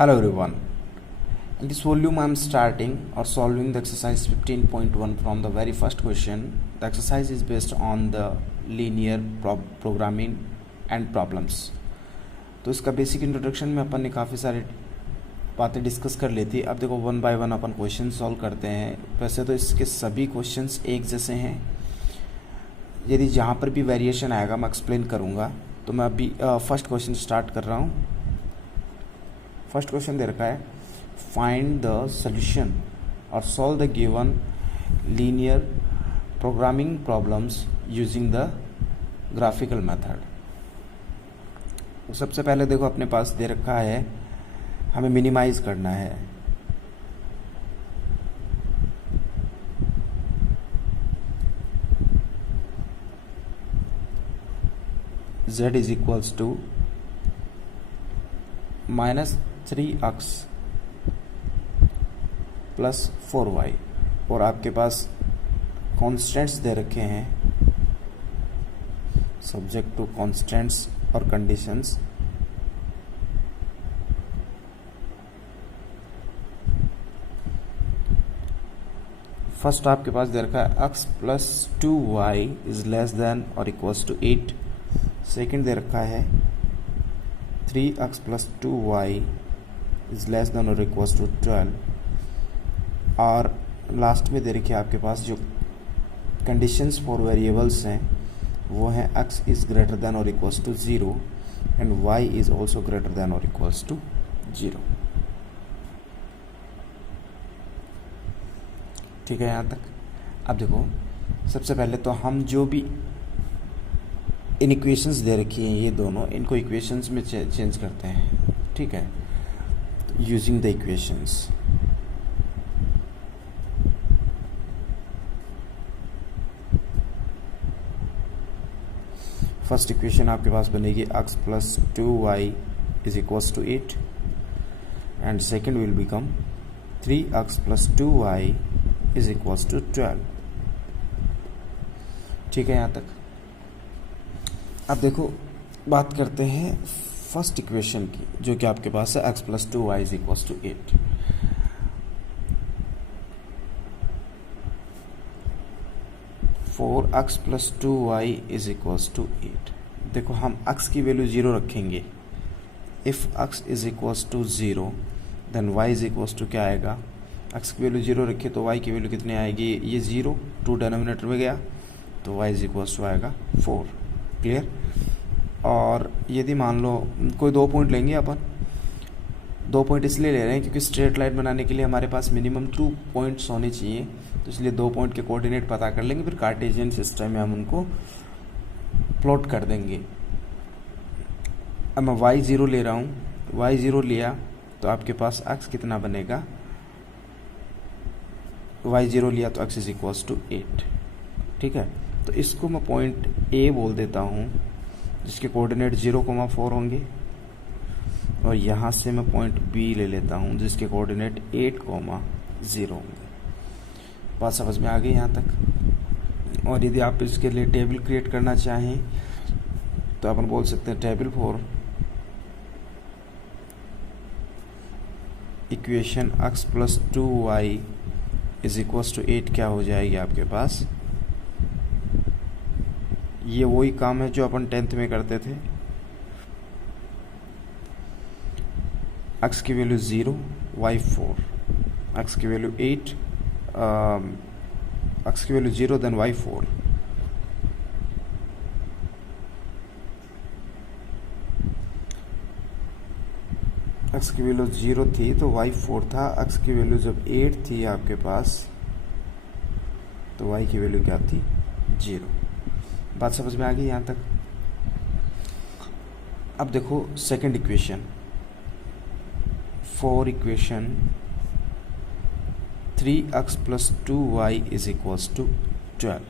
Hello everyone. In this volume I am starting or solving the exercise 15.1 from the very first question. The exercise is based on the linear programming and problems. तो इसका basic introduction में अपन ने काफ़ी सारे बातें discuss कर ली थी. अब देखो one by one upon question solve करते हैं. वैसे तो इसके सभी क्वेश्चंस एक जैसे हैं. यदि जहाँ पर भी वेरिएशन आएगा मैं एक्सप्लेन करूँगा. तो मैं अभी फर्स्ट क्वेश्चन स्टार्ट कर रहा हूँ. फर्स्ट क्वेश्चन दे रखा है फाइंड द सोल्यूशन और solve the given linear programming problems using the graphical method. तो सबसे पहले देखो अपने पास दे रखा है, हमें मिनिमाइज करना है. z is equals to -3x plus 4y और आपके पास कॉन्स्टेंट्स दे रखे हैं सब्जेक्ट टू कॉन्स्टेंट्स और कंडीशंस. फर्स्ट आपके पास दे रखा है x plus 2y is less than और इक्वल्स टू 8. सेकेंड दे रखा है 3x plus 2y is less than और इक्वल्स टू 12. और लास्ट में दे रखी है आपके पास जो कंडीशंस फॉर वेरिएबल्स हैं वो हैं x इज ग्रेटर देन और equals to 0 and y is also greater than और इक्वल्स टू 0. ठीक है यहाँ तक. अब देखो सबसे पहले तो हम जो भी इन इक्वेशंस दे रखी हैं ये दोनों, इनको इक्वेशंस में चेंज करते हैं. ठीक है, using the equations. First equation आपके पास बनेगी x plus 2y is equals to 8 and second will become 3x plus 2y is equals to 12. ठीक है यहाँ तक. अब देखो बात करते हैं फर्स्ट इक्वेशन की जो कि आपके पास है x plus 2y is equals to 8. For x plus 2y is equals to 8. देखो हम x की वैल्यू 0 रखेंगे. If x is equals to 0 then y is equals to क्या आएगा, x की वैल्यू 0 रखिए तो y की वैल्यू कितनी आएगी, ये 0 2 डिनोमिनेटर में गया तो y इज इक्वल्स टू आएगा 4. क्लियर. और यदि मान लो कोई 2 पॉइंट लेंगे अपन, 2 पॉइंट इसलिए ले रहे हैं क्योंकि स्ट्रेट लाइन बनाने के लिए हमारे पास मिनिमम 2 पॉइंट्स होने चाहिए. तो इसलिए 2 पॉइंट के कोऑर्डिनेट पता कर लेंगे, फिर कार्टेशियन सिस्टम में हम उनको प्लॉट कर देंगे. अब मैं y0 ले रहा हूँ, y0 लिया तो आपके पास x कितना बनेगा, y0 लिया तो x इज इक्वल्स टू 8. ठीक है, तो इसको मैं पॉइंट A बोल देता हूँ जिसके कोऑर्डिनेट 0,4 होंगे और यहाँ से मैं पॉइंट B ले लेता हूँ जिसके कोऑर्डिनेट 8,0 होंगे. बात समझ में आ गई यहाँ तक. और यदि आप इसके लिए टेबल क्रिएट करना चाहें तो अपन बोल सकते हैं table for equation x plus 2y is equals to 8 क्या हो जाएगी आपके पास. ये वही काम है जो अपन 10th में करते थे. x की वैल्यू 0, y 4, x की वैल्यू 8, x की वैल्यू 0 देन y 4. x की वैल्यू 0 थी तो y 4 था. x की वैल्यू जब 8 थी आपके पास तो y की वैल्यू क्या थी, 0. बात समझ में आ गई यहाँ तक. अब देखो second equation. For equation 3x plus 2y is equals to 12.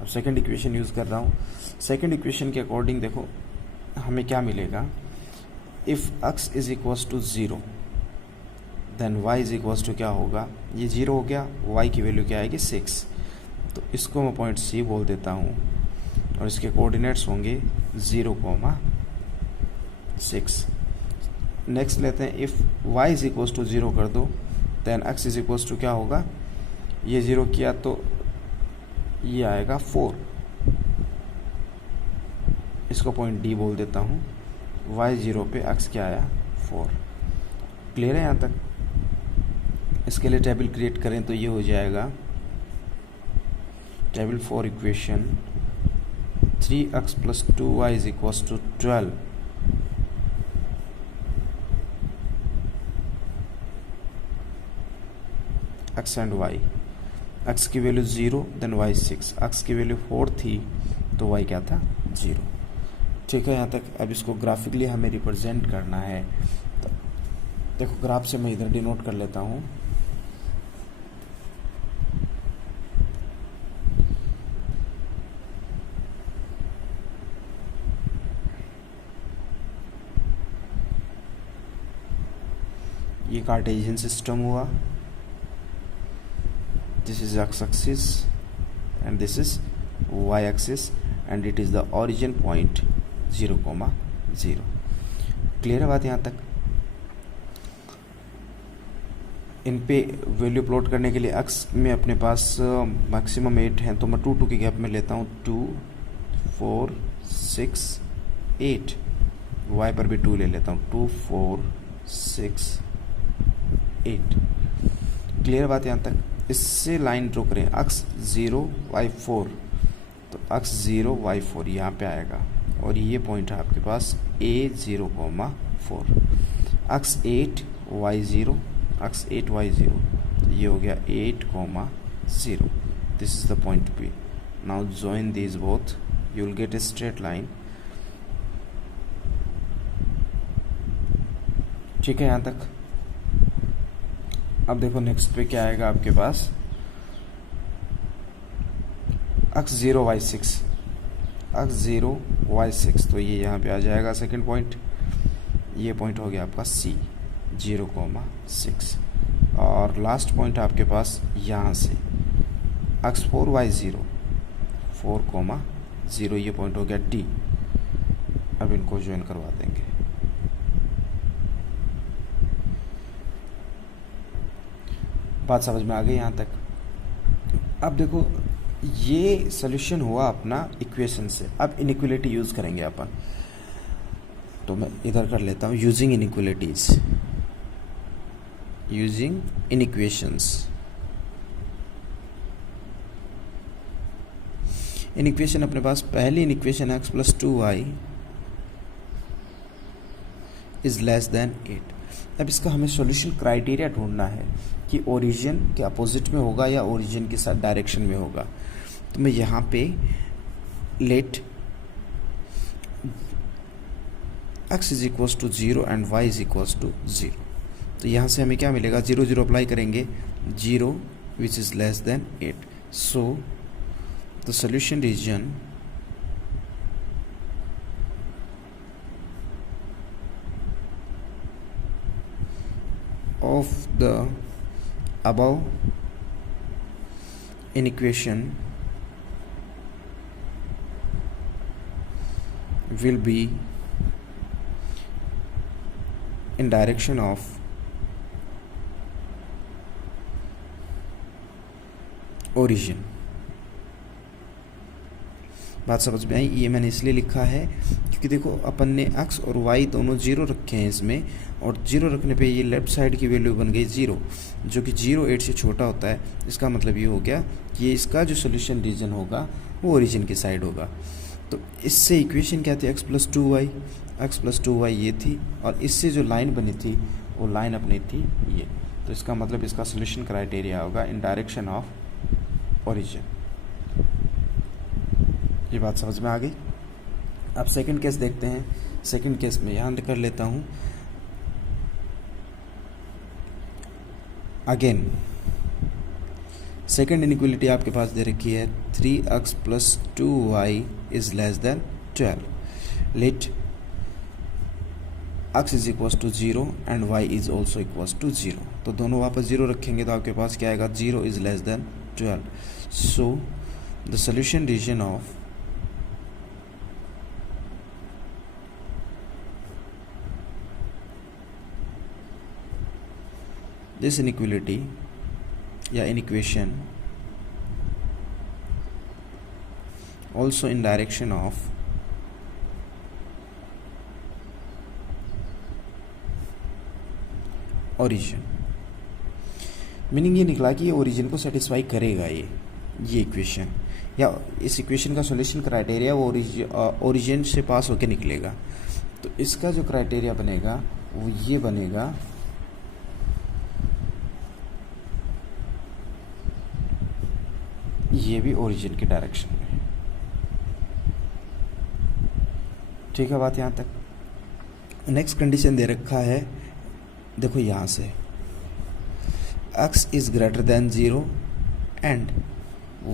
अब सेकंड इक्वेशन यूज कर रहा हूँ. सेकंड इक्वेशन के अकॉर्डिंग देखो हमें क्या मिलेगा, if x is equals to 0 then y is equals to क्या होगा, ये 0 हो गया, y की वैल्यू क्या आएगी 6. तो इसको मैं पॉइंट C बोल देता हूँ और इसके कोऑर्डिनेट्स होंगे 0,6. नेक्स्ट लेते हैं, if y is equals to 0 कर दो then x is equals to क्या होगा, ये 0 किया तो ये आएगा 4, इसको पॉइंट D बोल देता हूँ, y 0 पे x क्या आया 4। क्लियर है यहाँ तक? इसके लिए टेबल क्रिएट करें तो ये हो जाएगा table for equation 3x + 2y is equals to 12, x and y, x की वैल्यू 0 देन y 6, x की वैल्यू 4 थी तो y क्या था 0। ठीक है यहाँ तक? अब इसको ग्राफिकली हमें रिप्रेजेंट करना है, तो देखो ग्राफ से मैं इधर डिनोट कर लेता हूँ। ये कार्टेशियन सिस्टम हुआ, this is x axis and this is y axis and it is the origin point 0, 0। Clear है बात यहाँ तक? इन पे वैल्यू प्लॉट करने के लिए x में अपने पास मैक्सिमम 8 हैं, तो मैं 2 2 के गैप में लेता हूँ, 2 4 6 8, y पर भी 2 ले लेता हूँ, 2 4 6 8। क्लियर बात यहाँ तक? इससे लाइन ड्रॉ करें, x 0 y 4, तो x 0 y 4 यहाँ पे आएगा और ये पॉइंट है आपके पास a 0, 4, x 8 y 0, x 8 y 0, तो ये हो गया 8, 0। This is the point P। Now join these both, you will get a straight line. ठीक है यहाँ तक? अब देखो नेक्स्ट पे क्या आएगा आपके पास, x 0 y 6, x 0 y 6, तो ये यहाँ पे आ जाएगा सेकंड पॉइंट। ये पॉइंट हो गया आपका C 0, 6, और लास्ट पॉइंट आपके पास यहाँ से x 4 y 0, 4, 0, ये पॉइंट हो गया D। अब इनको ज्वाइन करवा देंगे। बात समझ में आ गई यहाँ तक? अब देखो ये सोल्यूशन हुआ अपना इक्वेशन से, अब इनइक्वालिटी यूज़ करेंगे अपन, तो मैं इधर कर लेता हूँ यूजिंग इनइक्वालिटीज, यूजिंग इनइक्वेशंस। इनइक्वेशन अपने पास पहली inequation x + 2y is less than 8। अब इसका हमें सॉल्यूशन क्राइटेरिया ढूंढना है कि ओरिजिन के अपोजिट में होगा या ओरिजिन के साथ डायरेक्शन में होगा। तो मैं यहाँ पे let x is equals to 0 and y is equals to 0, तो यहाँ से हमें क्या मिलेगा, 0 0 अप्लाई करेंगे, 0 which is less than 8। So the solution region of the above inequation will be in direction of origin। बात समझ में आई? ये मैंने इसलिए लिखा है क्योंकि देखो अपन ने x और y दोनों 0 रखे हैं इसमें, और 0 रखने पे ये लेफ्ट साइड की वैल्यू बन गई 0, जो कि 0 8 से छोटा होता है। इसका मतलब ये हो गया कि ये इसका जो सोल्यूशन रीजन होगा वो ओरिजिन की साइड होगा। तो इससे इक्वेशन क्या थी, x + 2y ये थी, और इससे जो लाइन बनी थी वो लाइन अपनी थी ये। तो इसका मतलब इसका सोल्यूशन क्राइटेरिया होगा इन डायरेक्शन ऑफ ओरिजिन। ये बात समझ में आ गई? अब सेकंड केस देखते हैं। सेकंड केस में यहाँ कर लेता हूँ अगेन, सेकंड इनइक्वालिटी आपके पास दे रखी है 3x + 2y is less than 12। Let x is equals to 0 and y is also equals to 0। तो दोनों वापस 0 रखेंगे तो आपके पास क्या आएगा, 0 is less than 12। So the solution region this inequality या inequation also in direction of origin, meaning ये निकला कि ये ओरिजिन को सेटिस्फाई करेगा ये इक्वेशन, या इस इक्वेशन का सॉल्यूशन क्राइटेरिया वो ओरिजिन से पास होके निकलेगा। तो इसका जो क्राइटेरिया बनेगा वो ये बनेगा, ये भी ओरिजिन की डायरेक्शन में। ठीक है बात यहाँ तक। नेक्स्ट कंडीशन दे रखा है, देखो यहाँ से x is greater than 0 and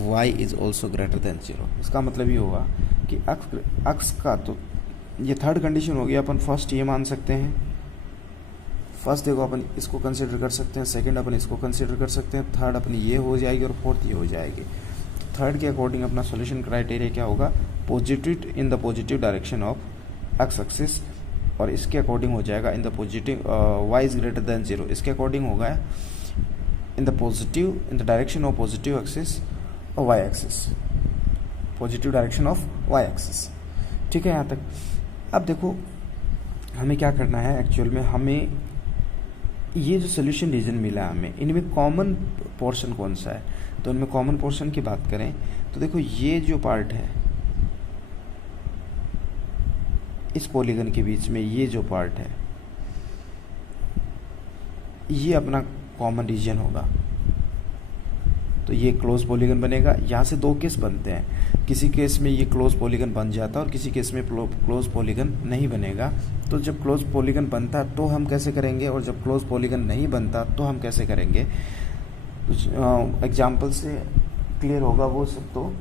y is also greater than 0। इसका मतलब ये होगा कि x का, तो ये थर्ड कंडीशन हो गया। अपन फर्स्ट ये मान सकते हैं, फर्स्ट देखो अपन इसको कंसिडर कर सकते हैं, सेकंड अपन इसको कंसिडर कर सकते हैं, थर्ड अपनी ये हो जाएगी और फोर्थ ये हो जाएगी। तो थर्ड के अकॉर्डिंग अपना सॉल्यूशन क्राइटेरिया क्या होगा, positive in the positive direction of x axis, और इसके अकॉर्डिंग हो जाएगा in the positive y is greater than 0, इसके अकॉर्डिंग होगा in the direction of positive axis और y axis, positive direction of y axis. ठीक है यहाँ तक। अब देखो हमें क्या करना है, एक्चुअल में हमें ये जो सोल्यूशन रीजन मिला हमें, इनमें कॉमन पोर्शन कौन सा है। तो इनमें कॉमन पोर्शन की बात करें तो देखो ये जो पार्ट है इस पॉलीगन के बीच में, ये जो पार्ट है ये अपना कॉमन रीजन होगा। तो ये क्लोज पॉलीगन बनेगा। यहाँ से दो केस बनते हैं, किसी केस में ये क्लोज पॉलीगन बन जाता है और किसी केस में क्लोज पॉलीगन नहीं बनेगा। तो जब क्लोज पॉलीगन बनता तो हम कैसे करेंगे, और जब क्लोज पॉलीगन नहीं बनता तो हम कैसे करेंगे, एग्जाम्पल से क्लियर होगा वो सब।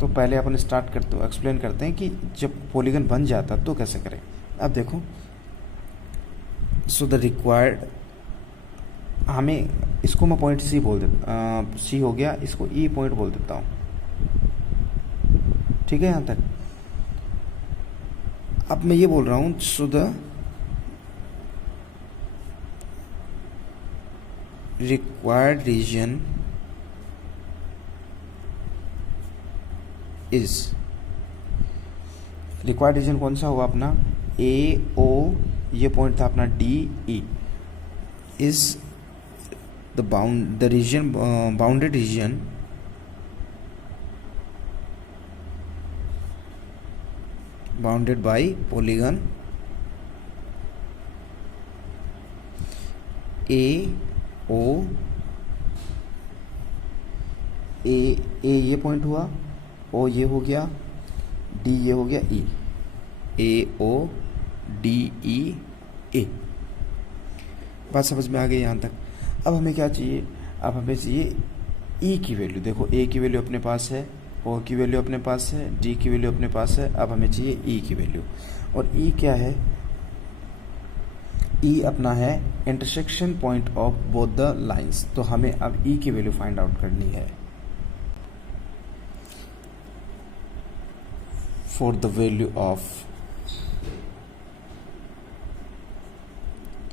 तो पहले अपन स्टार्ट करते हो एक्सप्लेन करते हैं कि जब पॉलीगन बन जाता तो कैसे करें। अब देखो, सो द रिक्वायर्ड, हमें इसको मैं पॉइंट सी बोल देता, सी हो गया, इसको ई पॉइंट बोल देता हूँ। ठीक है यहाँ तक। अब मैं ये बोल रहा हूँ, so the required region is, required region कौन सा होगा अपना, ए ओ, ये पॉइंट था अपना D E, is the region, bounded region bounded by polygon A O, ए ये पॉइंट हुआ, ओ ये हो गया, डी ये हो गया, ई, ए ओ डी ई ए। बात समझ में आ गई यहाँ तक। अब हमें क्या चाहिए, अब हमें चाहिए ई की वैल्यू। देखो ए की वैल्यू अपने पास है, ओ की वैल्यू अपने पास है, डी की वैल्यू अपने पास है। अब हमें चाहिए ई की वैल्यू, और ई क्या है, ई अपना है intersection point of both the lines. तो हमें अब ई की वैल्यू फाइंड आउट करनी है। फॉर द वैल्यू ऑफ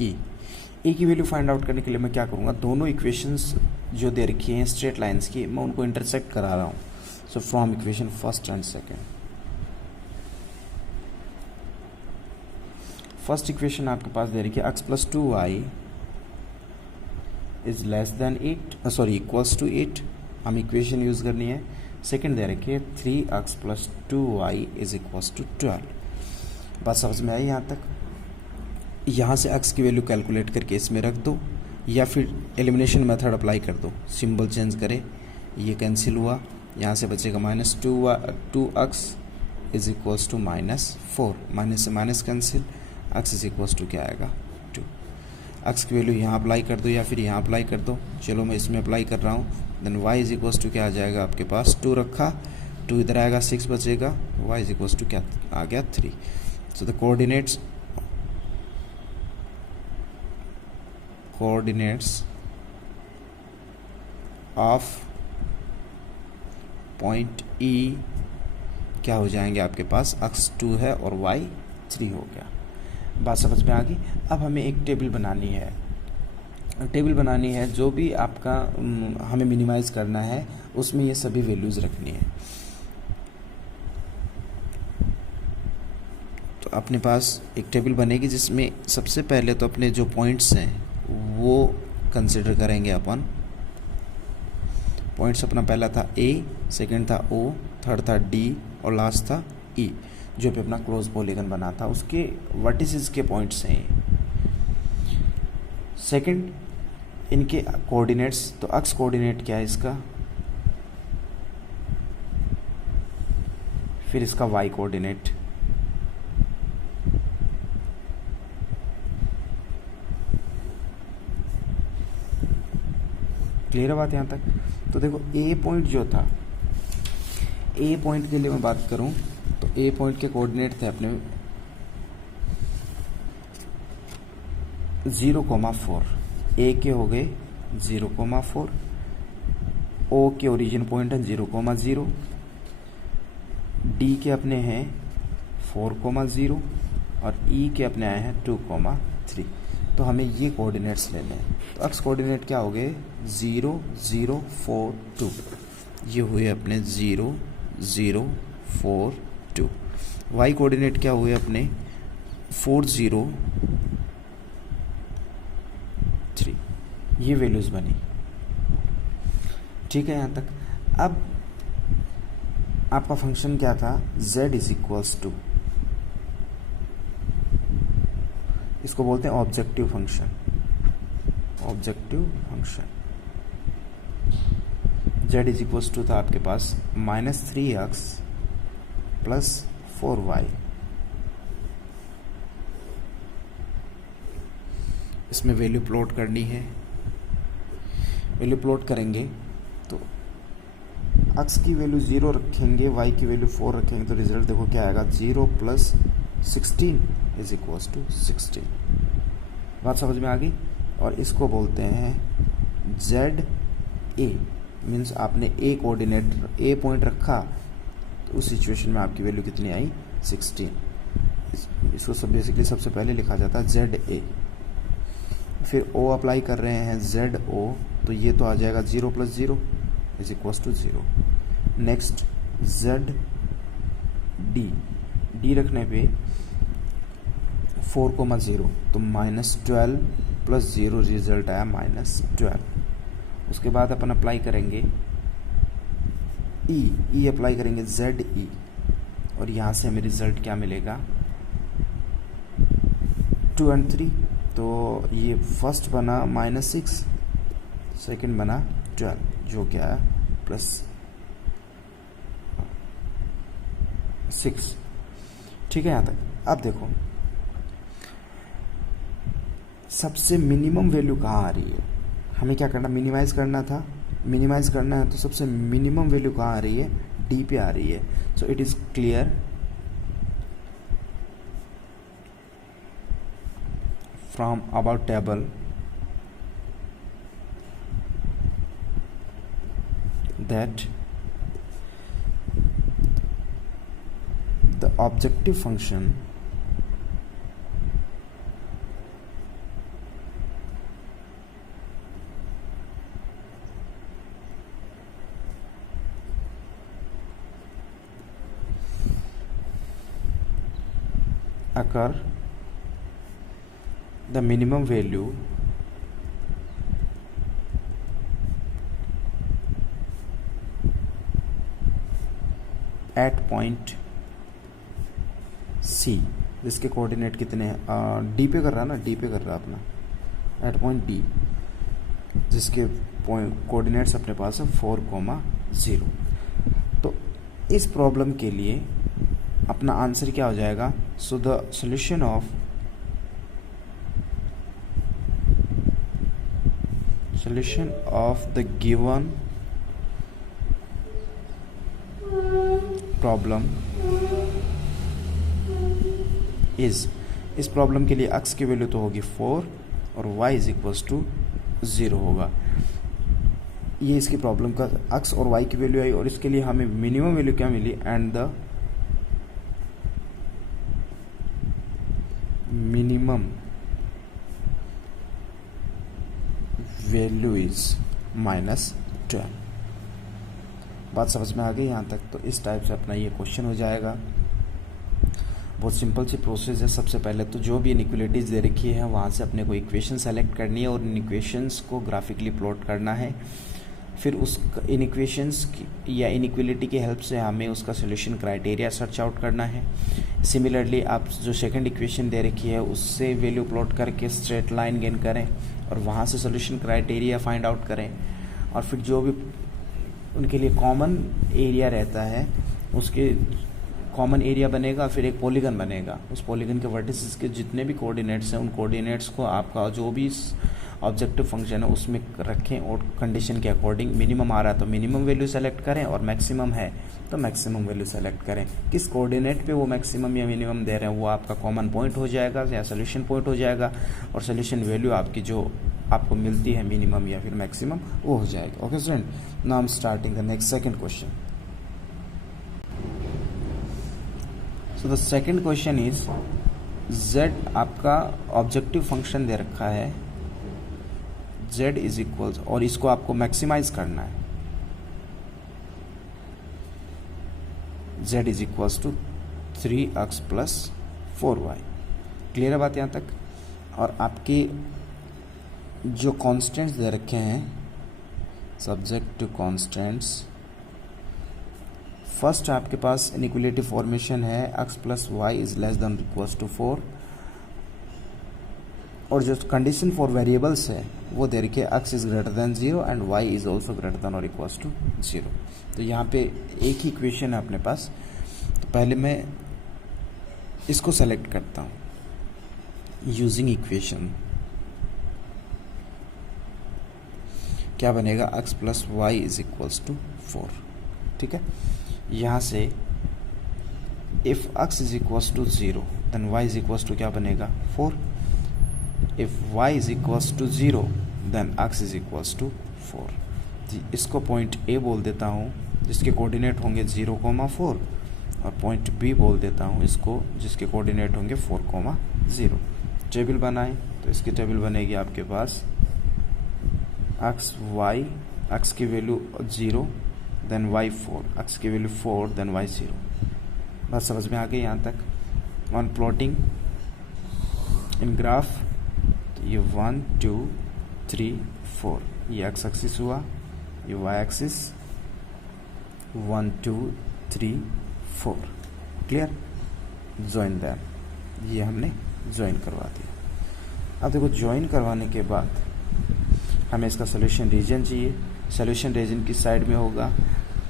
ई, ए की वैल्यू फाइंड आउट करने के लिए मैं क्या करूँगा, दोनों इक्वेशंस जो दे रखी हैं स्ट्रेट लाइंस की, मैं उनको इंटरसेक्ट करा रहा हूँ। So from equation first and second, first equation आपके पास दे रखी है x plus 2y is less than 8, sorry equals to 8, हम इक्वेशन यूज़ करनी है। सेकेंड दे रखी है 3x plus 2y is equals to 12। बात समझ में आई यहाँ तक। यहाँ से x की वैल्यू कैलकुलेट करके इसमें रख दो, या फिर एलिमिनेशन मेथड अप्लाई कर दो, सिंबल चेंज करें, ये कैंसिल हुआ, यहाँ से बचेगा -2x is equals to -4, minus से minus cancel, x is equals to क्या आएगा 2। x की वैल्यू यहाँ अप्लाई कर दो या फिर यहाँ अप्लाई कर दो, चलो मैं इसमें अप्लाई कर रहा हूँ। Then y is equals to क्या आ जाएगा आपके पास, 2 रखा, 2 इधर आएगा, 6 बचेगा, y इज इक्वल्स टू क्या आ गया 3। So the coordinates of point E क्या हो जाएंगे आपके पास, x 2 है और y 3 हो गया। बात समझ में आ गई। अब हमें एक टेबल बनानी है, टेबल बनानी है, जो भी आपका हमें मिनिमाइज़ करना है उसमें ये सभी वैल्यूज़ रखनी है। तो अपने पास एक टेबल बनेगी जिसमें सबसे पहले तो अपने जो पॉइंट्स हैं वो कंसिडर करेंगे अपन। पॉइंट्स अपना पहला था ए, सेकंड था ओ, थर्ड था डी और लास्ट था ई, जो पे अपना क्लोज पॉलीगन बना था, उसके वर्टिसेस के पॉइंट्स हैं। सेकंड, इनके कोऑर्डिनेट्स, तो अक्स कोऑर्डिनेट क्या है इसका, फिर इसका वाई कोऑर्डिनेट, क्लियर है बात यहाँ तक। तो देखो ए पॉइंट जो था, ए पॉइंट के लिए मैं बात करूं तो ए पॉइंट के कोऑर्डिनेट थे अपने 0,4, ए के हो गए 0,4, ओ के ओरिजिन पॉइंट है 0,0, डी के अपने हैं 4,0 और ई के अपने आए हैं 2,3। तो हमें ये कोऑर्डिनेट्स लेने हैं। तो अक्स कोऑर्डिनेट क्या हो गए 0, 0, 4, 2, ये हुए अपने 0, 0, 4, 2। वाई कोऑर्डिनेट क्या हुए अपने 4, 0, 3। ये वैल्यूज बनी, ठीक है यहाँ तक। अब आपका फंक्शन क्या था, z इज इक्वल्स टू, इसको बोलते हैं objective function, objective function. z is equals to था आपके पास -3x प्लस 4y। इसमें वैल्यू प्लॉट करनी है। वैल्यू प्लॉट करेंगे तो x की वैल्यू 0 रखेंगे, y की वैल्यू 4 रखेंगे, तो रिजल्ट देखो क्या आएगा, 0 प्लस 16 इज इक्वल्स टू 16। बात समझ में आ गई। और इसको बोलते हैं जेड ए, मीन्स आपने ए कोऑर्डिनेट ए पॉइंट रखा तो उस सिचुएशन में आपकी वैल्यू कितनी आई 16। इसको सब बेसिकली सबसे पहले लिखा जाता है जेड ए। फिर ओ अप्लाई कर रहे हैं जेड ओ, तो ये तो आ जाएगा 0 plus 0 is equals to 0। Next z D, D रखने पे 4,0 तो -12 प्लस 0 रिजल्ट आया -12। उसके बाद अपन अप्लाई करेंगे ई अप्लाई करेंगे जेड ई, और यहाँ से हमें रिजल्ट क्या मिलेगा 2 और 3। तो ये फर्स्ट बना -6, सेकंड बना 12, जो क्या है +6। ठीक है यहाँ तक। अब देखो सबसे मिनिमम वैल्यू कहाँ आ रही है, हमें क्या करना, मिनिमाइज करना था। मिनिमाइज करना है तो सबसे मिनिमम वैल्यू कहाँ आ रही है, डी पे आ रही है। So it is clear from about table that the objective function occur the minimum value at point C, जिसके कोऑर्डिनेट कितने हैं, डी पे कर रहा है ना, डी पे कर रहा है अपना, एट पॉइंट डी, जिसके कोऑर्डिनेट्स अपने पास है 4,0। तो इस प्रॉब्लम के लिए अपना आंसर क्या हो जाएगा, सो the solution of the given problem is, इस प्रॉब्लम के लिए x की वैल्यू तो होगी 4 और y इज इक्वल्स टू 0 होगा। ये इसकी प्रॉब्लम का x और y की वैल्यू आई, और इसके लिए हमें मिनिमम वैल्यू क्या मिली, एंड द वैल्यू इज -12। बात समझ में आ गई यहाँ तक? तो इस टाइप से अपना ये क्वेश्चन हो जाएगा। बहुत सिंपल सी प्रोसेस है। सबसे पहले तो जो भी इनइक्वलिटीज दे रखी है वहाँ से अपने को इक्वेशन सेलेक्ट करनी है और इन इक्वेशंस को ग्राफिकली प्लॉट करना है। फिर उस इन इक्वेशंस या इनइक्वलिटी की हेल्प से हमें उसका सोल्यूशन क्राइटेरिया सर्च आउट करना है। सिमिलरली आप जो सेकंड इक्वेशन दे रखी है उससे वैल्यू प्लॉट करके स्ट्रेट लाइन गेन करें और वहाँ से सोल्यूशन क्राइटेरिया फाइंड आउट करें। और फिर जो भी उनके लिए कॉमन एरिया रहता है उसके कॉमन एरिया बनेगा, फिर एक पॉलीगन बनेगा। उस पॉलीगन के वर्टिसेस के जितने भी कोऑर्डिनेट्स हैं उन कोऑर्डिनेट्स को आपका जो भी ऑब्जेक्टिव फंक्शन है उसमें रखें और कंडीशन के अकॉर्डिंग मिनिमम आ रहा है तो मिनिमम वैल्यू सेलेक्ट करें और मैक्सिमम है तो मैक्सिमम वैल्यू सेलेक्ट करें। किस कोऑर्डिनेट पे वो मैक्सिमम या मिनिमम दे रहे हैं वो आपका कॉमन पॉइंट हो जाएगा या सोल्यूशन पॉइंट हो जाएगा और सोल्यूशन वैल्यू आपकी जो आपको मिलती है मिनिमम या फिर मैक्सिमम वो हो जाएगा। Okay student, now I am starting the next second question. So the second question is z आपका ऑब्जेक्टिव फंक्शन दे रखा है z इज इक्वल्स और इसको आपको मैक्सिमाइज करना है। z is equals to 3x plus 4y। Clear है बात यहाँ तक? और आपके जो कॉन्स्टेंट्स दे रखे हैं सब्जेक्ट टू कॉन्स्टेंट्स, फर्स्ट आपके पास इनइक्वलिटी फॉर्मेशन है x plus y is less than equals to 4 और जो कंडीशन फॉर वेरिएबल्स है वो दे रखी है x is greater than 0 and y is also greater than और इक्वल्स टू 0। तो यहाँ पे एक ही इक्वेशन है अपने पास। तो पहले मैं इसको सेलेक्ट करता हूँ यूजिंग इक्वेशन। क्या बनेगा? x plus y is equals to 4। ठीक है, यहाँ से if x is equals to 0 then y is equals to क्या बनेगा? 4। If y is equals to 0 then x is equals to 4। इसको पॉइंट A बोल देता हूँ जिसके कोऑर्डिनेट होंगे 0,4 और पॉइंट B बोल देता हूँ इसको जिसके कोऑर्डिनेट होंगे 4,0। टेबल बनाएं तो इसकी टेबल बनेगी आपके पास x की वैल्यू 0 देन y 4, x की वैल्यू 4 देन y 0। बात समझ में आ गई यहाँ तक? ऑन प्लॉटिंग इन ग्राफ तो ये 1 2 3 4 ये x एक्सिस हुआ, ये y axis 1 2 3 4। Clear? Join them, ये हमने ज्वाइन करवा दिया। अब देखो ज्वाइन करवाने के बाद हमें इसका सोल्यूशन रीजन चाहिए। सोल्यूशन रीजन किस साइड में होगा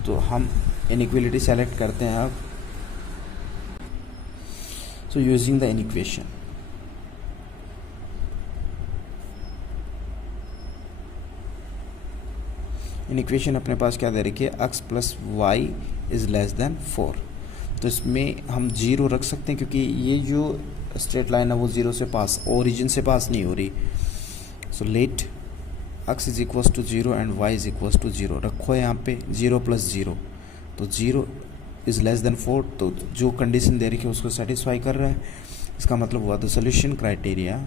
तो हम इनइक्वलिटी सेलेक्ट करते हैं अब। So using the inequation inequation अपने पास क्या दे रखी है? x plus y is less than 4। तो इसमें हम 0 रख सकते हैं क्योंकि ये जो स्ट्रेट लाइन है वो 0 से पास, ओरिजिन से पास नहीं हो रही। So let x is equals to 0 and y is equals to 0 रखो है यहाँ पे 0 प्लस 0 तो 0 इज लेस देन 4। तो जो कंडीशन दे रखी है उसको सेटिस्फाई कर रहा है। इसका मतलब हुआ the solution criteria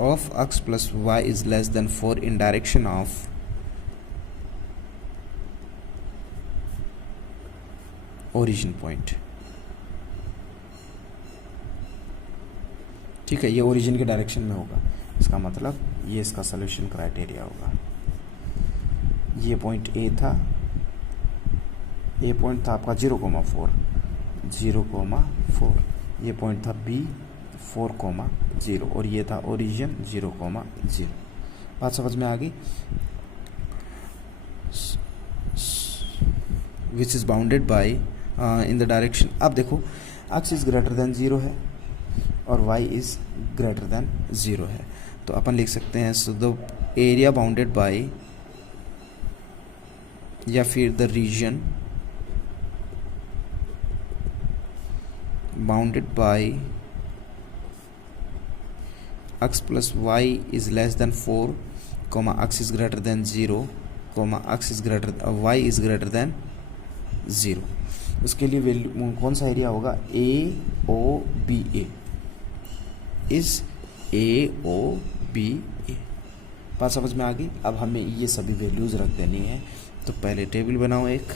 of x plus y is less than 4 in direction of origin point. ठीक है, ये ओरिजिन के डायरेक्शन में होगा। इसका मतलब ये इसका सोल्यूशन क्राइटेरिया होगा। ये पॉइंट ए था, ए पॉइंट था आपका 0,4 0,4। ये पॉइंट था बी 4,0 और ये था ओरिजिन 0,0। बात समझ में आ गई? Which is bounded by in the direction. अब देखो x इज ग्रेटर देन 0 है और y इज ग्रेटर देन 0 है तो अपन लिख सकते हैं so the area bounded by या फिर the region bounded by x plus y is less than 4, x is greater than 0, y is greater than 0। उसके लिए वैल्यू कौन सा एरिया होगा, ए ओ बी ए, इस ए ओ बी ए। बात समझ में आ गई। अब हमें ये सभी वैल्यूज़ रख देनी है। तो पहले टेबल बनाओ एक,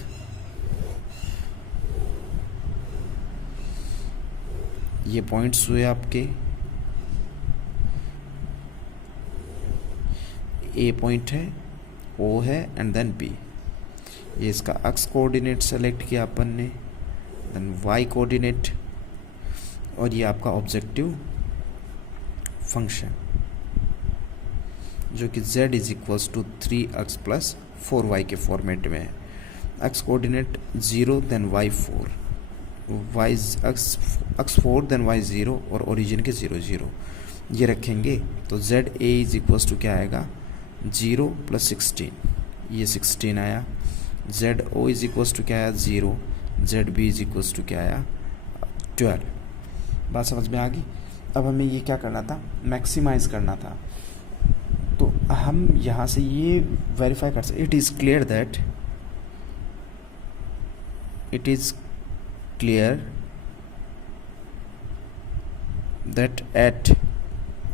ये पॉइंट्स हुए आपके, ए पॉइंट है, ओ है एंड देन बी। ये इसका एक्स कोऑर्डिनेट सेलेक्ट किया अपन ने, देन वाई कोऑर्डिनेट, और ये आपका ऑब्जेक्टिव फंक्शन जो कि z is equals to 3x plus 4y के फॉर्मेट में है। x coordinate 0 then y 4, y x 4 then y 0 और ओरिजिन के 0 0 ये रखेंगे। तो z a is equals to क्या आएगा, 0 प्लस 16, ये 16 आया। z o is equals to क्या आया, 0, z b is equals to क्या आया, 12। बात समझ में आ गई। अब हमें ये क्या करना था, मैक्सिमाइज करना था। तो हम यहाँ से ये वेरीफाई कर सकते, it is clear that at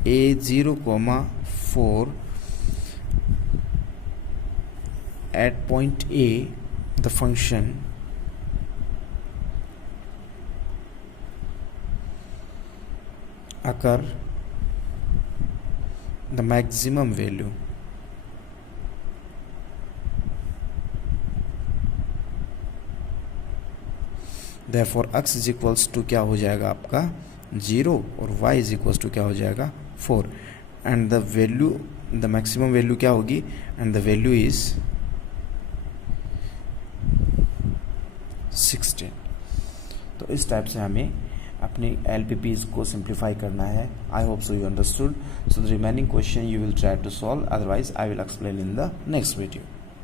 a0, 4 at point A the function occur the maximum value therefore x is equals to क्या हो जाएगा आपका 0 और y is equals to क्या हो जाएगा 4 and the maximum value क्या होगी, and the value is 16। तो इस टाइप से हमें अपने LPPs को सिंप्लीफाई करना है। I hope so you understood. So the remaining question you will try to solve, otherwise I will explain in the next video.